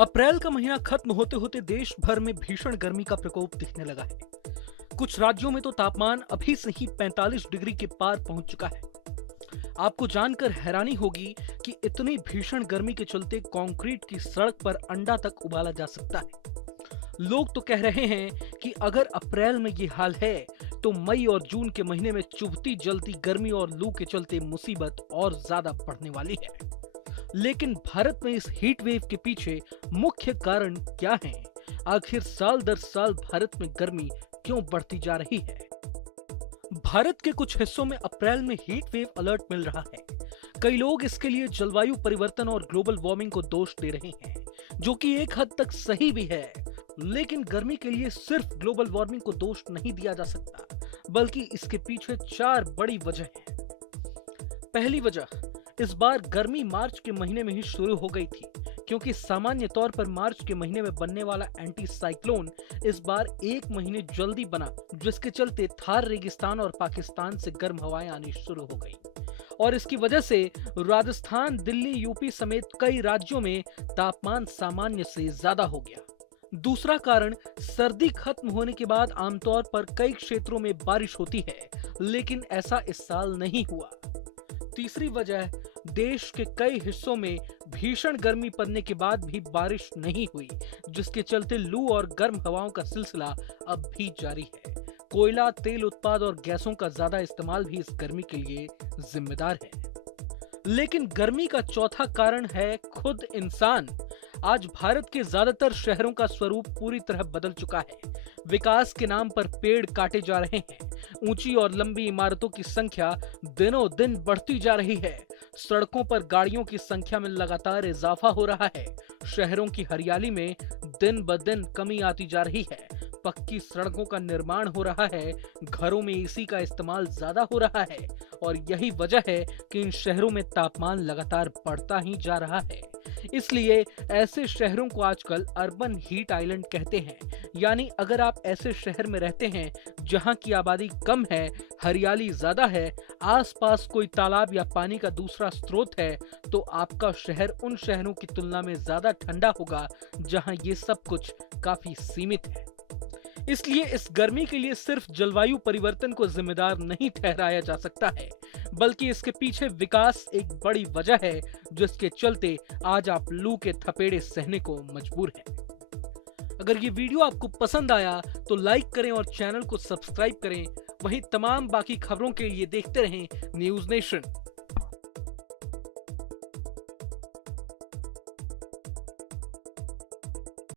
अप्रैल का महीना खत्म होते होते देश भर में भीषण गर्मी का प्रकोप दिखने लगा है। कुछ राज्यों में तो तापमान अभी से ही 45 डिग्री के पार पहुंच चुका है। आपको जानकर हैरानी होगी कि इतनी भीषण गर्मी के चलते कंक्रीट की सड़क पर अंडा तक उबाला जा सकता है। लोग तो कह रहे हैं कि अगर अप्रैल में ये हाल है तो मई और जून के महीने में चुभती जलती गर्मी और लू के चलते मुसीबत और ज्यादा बढ़ने वाली है। लेकिन भारत में इस हीट वेव के पीछे मुख्य कारण क्या है? आखिर साल दर साल भारत में गर्मी क्यों बढ़ती जा रही है? भारत के कुछ हिस्सों में अप्रैल में हीट वेव अलर्ट मिल रहा है। कई लोग इसके लिए जलवायु परिवर्तन और ग्लोबल वार्मिंग को दोष दे रहे हैं, जो कि एक हद तक सही भी है। लेकिन गर्मी के लिए सिर्फ ग्लोबल वार्मिंग को दोष नहीं दिया जा सकता, बल्कि इसके पीछे 4 बड़ी वजह हैं। पहली वजह, इस बार गर्मी मार्च के महीने में ही शुरू हो गई थी, क्योंकि सामान्य तौर पर मार्च के महीने में बनने वाला एंटी साइक्लोन इस बार 1 महीने जल्दी बना, जिसके चलते थार रेगिस्तान और पाकिस्तान से गर्म हवाएं आनी शुरू हो गई और इसकी वजह से राजस्थान, दिल्ली, यूपी समेत कई राज्यों में तापमान सामान्य से ज्यादा हो गया। दूसरा कारण, सर्दी खत्म होने के बाद आमतौर पर कई क्षेत्रों में बारिश होती है, लेकिन ऐसा इस साल नहीं हुआ। तीसरी वजह, देश के कई हिस्सों में भीषण गर्मी पड़ने के बाद भी बारिश नहीं हुई, जिसके चलते लू और गर्म हवाओं का सिलसिला अब भी जारी है। कोयला, तेल उत्पाद और गैसों का ज्यादा इस्तेमाल भी इस गर्मी के लिए जिम्मेदार है। लेकिन गर्मी का चौथा कारण है खुद इंसान। आज भारत के ज्यादातर शहरों का स्वरूप पूरी तरह बदल चुका है। विकास के नाम पर पेड़ काटे जा रहे हैं। ऊंची और लंबी इमारतों की संख्या दिनों दिन बढ़ती जा रही है। सड़कों पर गाड़ियों की संख्या में लगातार इजाफा हो रहा है। शहरों की हरियाली में दिन ब दिन कमी आती जा रही है। पक्की सड़कों का निर्माण हो रहा है। घरों में एसी का इस्तेमाल ज्यादा हो रहा है और यही वजह है कि इन शहरों में तापमान लगातार बढ़ता ही जा रहा है। इसलिए ऐसे शहरों को आजकल अर्बन हीट आइलैंड कहते हैं। यानी अगर आप ऐसे शहर में रहते हैं जहां की आबादी कम है, हरियाली ज्यादा है, आसपास कोई तालाब या पानी का दूसरा स्रोत है, तो आपका शहर उन शहरों की तुलना में ज्यादा ठंडा होगा जहां ये सब कुछ काफी सीमित है। इसलिए इस गर्मी के लिए सिर्फ जलवायु परिवर्तन को जिम्मेदार नहीं ठहराया जा सकता है, बल्कि इसके पीछे विकास एक बड़ी वजह है, जिसके चलते आज आप लू के थपेड़े सहने को मजबूर हैं। अगर ये वीडियो आपको पसंद आया तो लाइक करें और चैनल को सब्सक्राइब करें। वहीं तमाम बाकी खबरों के लिए देखते रहें न्यूज़ नेशन।